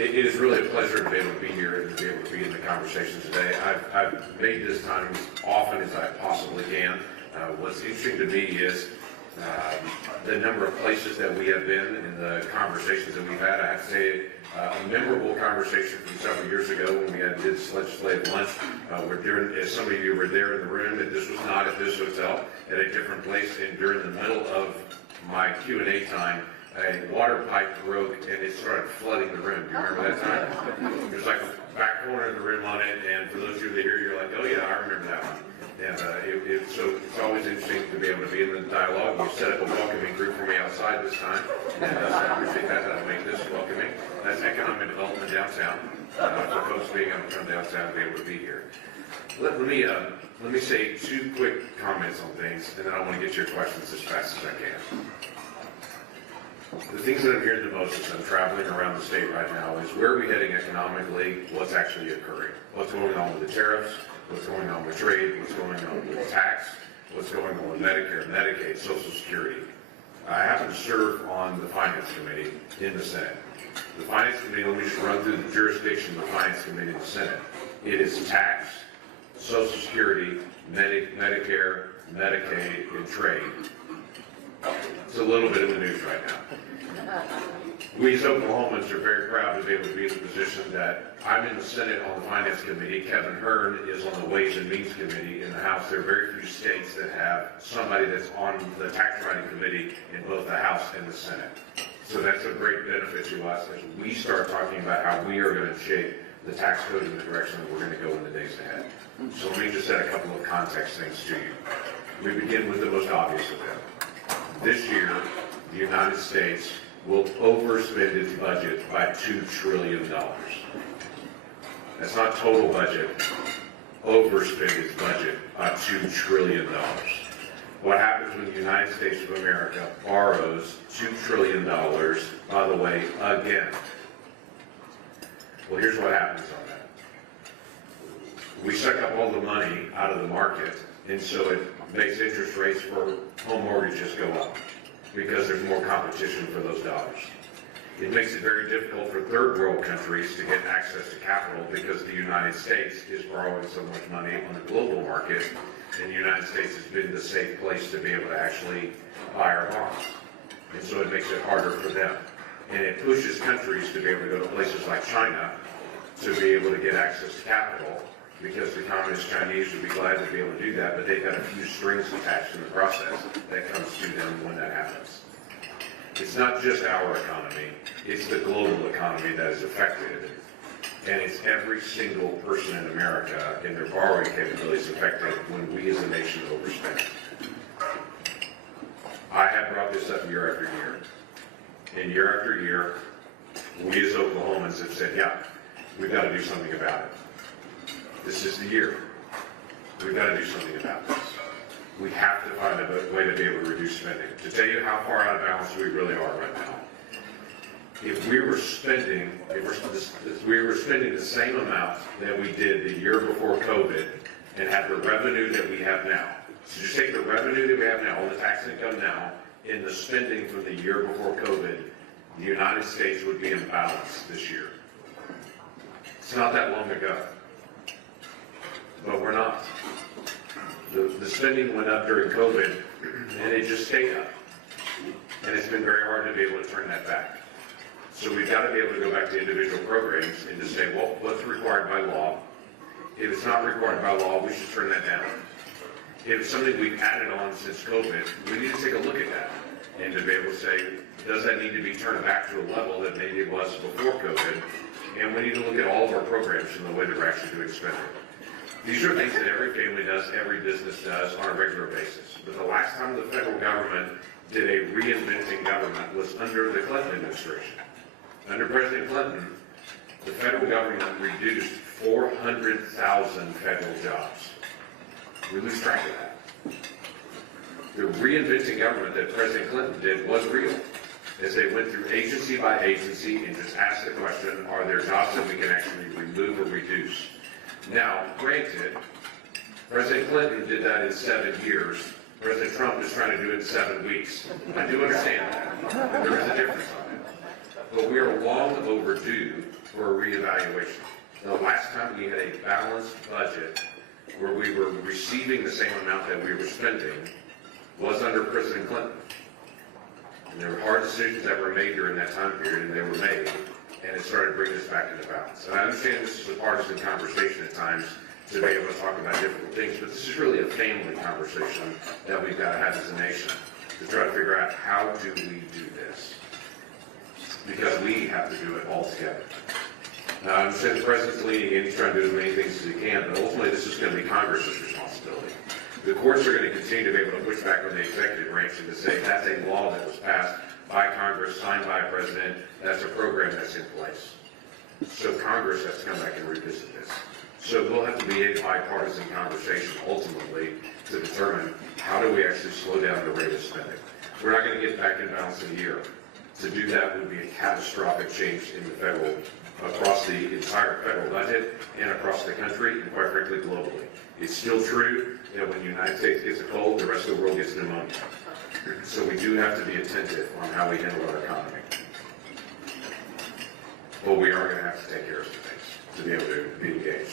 It is really a pleasure to be able to be here and to be able to be in the conversation today. I've made this time as often as I possibly can. What's interesting to me is the number of places that we have been and the conversations that we've had. I have to say, a memorable conversation from several years ago when we did this legislative lunch. As some of you were there in the room, and this was not at this hotel, at a different place, and during the middle of my Q&A time, a water pipe broke and it started flooding the room. Do you remember that time? There's like a back corner of the room on it, and for those of you that hear, you're like, oh yeah, I remember that one. And so it's always interesting to be able to be in the dialogue. You set up a welcoming group for me outside this time, and I appreciate that. That'll make this welcoming. That's economic development downtown. For folks being able to come downtown and be able to be here. Let me say two quick comments on things, and then I want to get your questions as fast as I can. The things that I'm hearing the most as I'm traveling around the state right now is where are we heading economically, what's actually occurring, what's going on with the tariffs, what's going on with trade, what's going on with tax, what's going on with Medicare, Medicaid, Social Security. I happen to serve on the Finance Committee in the Senate. The Finance Committee, let me just run through the jurisdiction of the Finance Committee in the Senate. It is tax, Social Security, Medicare, Medicaid, and trade. It's a little bit in the news right now. We as Oklahomans are very proud to be able to be in the position that I'm in the Senate on the Finance Committee. Kevin Hearn is on the Ways and Means Committee in the House. There are very few states that have somebody that's on the Tax Writing Committee in both the House and the Senate. So that's a great benefit to us as we start talking about how we are going to shape the tax code in the direction that we're going to go in the days ahead. So let me just set a couple of context things to you. We begin with the most obvious of them. This year, the United States will overspend its budget by $2 trillion. That's not total budget. Overspend its budget by $2 trillion. What happens when the United States of America borrows $2 trillion, by the way, again? Well, here's what happens on that. We suck up all the money out of the market, and so it makes interest rates for home mortgages go up because there's more competition for those dollars. It makes it very difficult for third world countries to get access to capital because the United States is borrowing so much money on the global market, and the United States has been the safe place to be able to actually buy our bonds. And so it makes it harder for them. And it pushes countries to be able to go to places like China to be able to get access to capital, because the communist Chinese would be glad to be able to do that, but they've got a few strings attached in the process that comes to them when that happens. It's not just our economy, it's the global economy that is affected, and it's every single person in America and their borrowing capabilities affected when we as a nation overspend. I have brought this up year after year, and year after year, we as Oklahomans have said, yeah, we've got to do something about it. This is the year. We've got to do something about this. We have to find a way to be able to reduce spending. To tell you how far out of balance we really are right now, if we were spending the same amount that we did the year before COVID and had the revenue that we have now, so just take the revenue that we have now, all the tax income now, in the spending from the year before COVID, the United States would be in balance this year. It's not that long ago. But we're not. The spending went up during COVID, and it just stayed up. And it's been very hard to be able to turn that back. So we've got to be able to go back to individual programs and to say, well, what's required by law? If it's not required by law, we should turn that down. If it's something we've added on since COVID, we need to take a look at that and to be able to say, does that need to be turned back to a level that maybe it was before COVID? And we need to look at all of our programs and the way that we're actually doing spending. These are things that every family does, every business does on a regular basis. But the last time the federal government did a reinventing government was under the Clinton administration. Under President Clinton, the federal government reduced 400,000 federal jobs. We lose track of that. The reinventing government that President Clinton did was real, as they went through agency by agency and just asked the question, are there jobs that we can actually remove or reduce? Now, granted, President Clinton did that in 7 years. President Trump is trying to do it in 7 weeks. I do understand that. There is a difference on it. But we are long overdue for a reevaluation. The last time we had a balanced budget where we were receiving the same amount that we were spending was under President Clinton. And there were hard decisions that were made during that time period, and they were made, and it started bringing us back into balance. And I understand this is a partisan conversation at times to be able to talk about difficult things, but this is really a family conversation that we've got to have as a nation to try to figure out how do we do this, because we have to do it all together. Now, I understand the president's leading and he's trying to do as many things as he can, but ultimately this is going to be Congress's responsibility. The courts are going to continue to be able to push back on the executive branch and to say that's a law that was passed by Congress, signed by a president, that's a program that's in place. So Congress has to come back and revisit this. So we'll have to be a bipartisan conversation ultimately to determine how do we actually slow down the rate of spending. We're not going to get back in balance in a year. To do that would be a catastrophic change in the federal, across the entire federal budget and across the country and quite frankly globally. It's still true that when the United States gets a cold, the rest of the world gets pneumonia. So we do have to be attentive on how we handle our economy. But we are going to have to take care of some things to be able to be engaged.